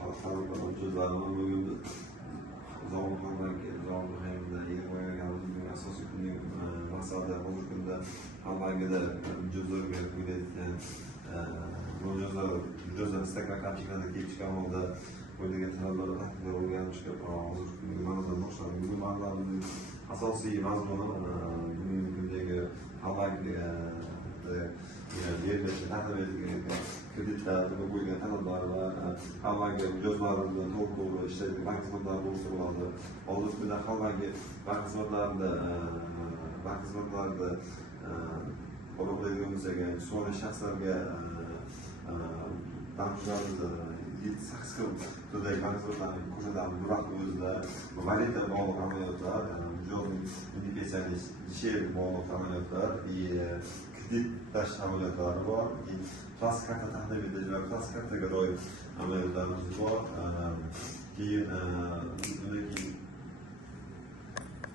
Xalqaro hujjatlarni bugun Zomxonda yig'ilganimizning asosiy kunning maqsadi hozirgi kunda Almagida hujjatlarga quyiladigan mijozlar istaklar kamchiliklarni kelib chiqqan holda qo'yilgan talablarni haqida o'rganishga hozirgi kungi ma'nodan boshlanadi. Bugun ma'nolarning asosiy mazmuni bugungi kundagi Almagga yerda taqdim etilgan kreditlar qo'yilgan talablar va Almagga mijozlarni to'g'ri ishlaydigan bank xizmatlari bo'lishtiriladi. Hozirgi kunda Almagga bank xizmatlarida qo'llaydigan bo'lsak, jismoniy shaxslarga banklarimiz 7-8 xil turdagi bank xizmatlarini ko'rsatamiz. Bir vaqt o'zida valyuta bog'liq amaliyotlar, mijozning investitsiyaning she'r bog'liq amaliyotlar, kredit tashish amaliyotlari bor, plastik karta taqdim etish va plastik kartaga doir amaliyotlarimiz bor. Keyin